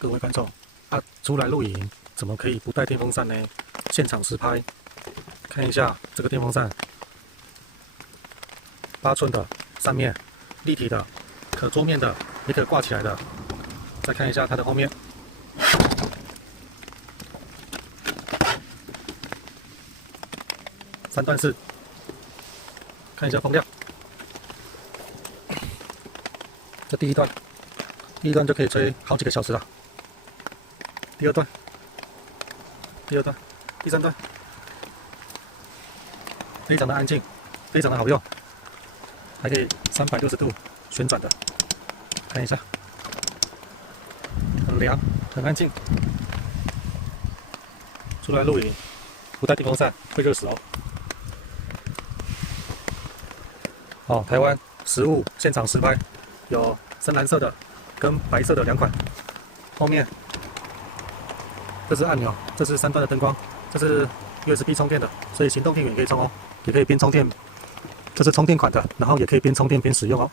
各位观众，出来露营怎么可以不带电风扇呢？现场实拍，看一下这个电风扇，8寸的，上面立体的，可桌面的，也可挂起来的。再看一下它的后面，3段式，看一下风量。这第一段就可以吹好几个小时了。第二段，第3段，非常的安静，非常的好用，还可以360度旋转的，看一下，很凉，很安静。出来露营不带电风扇会热死哦。台湾实物现场实拍，有深蓝色的跟白色的2款。后面这是按钮，这是3段的灯光，这是 USB 充电的，所以行动电源也可以充哦，也可以边充电。这是充电款的，然后也可以边充电边使用哦。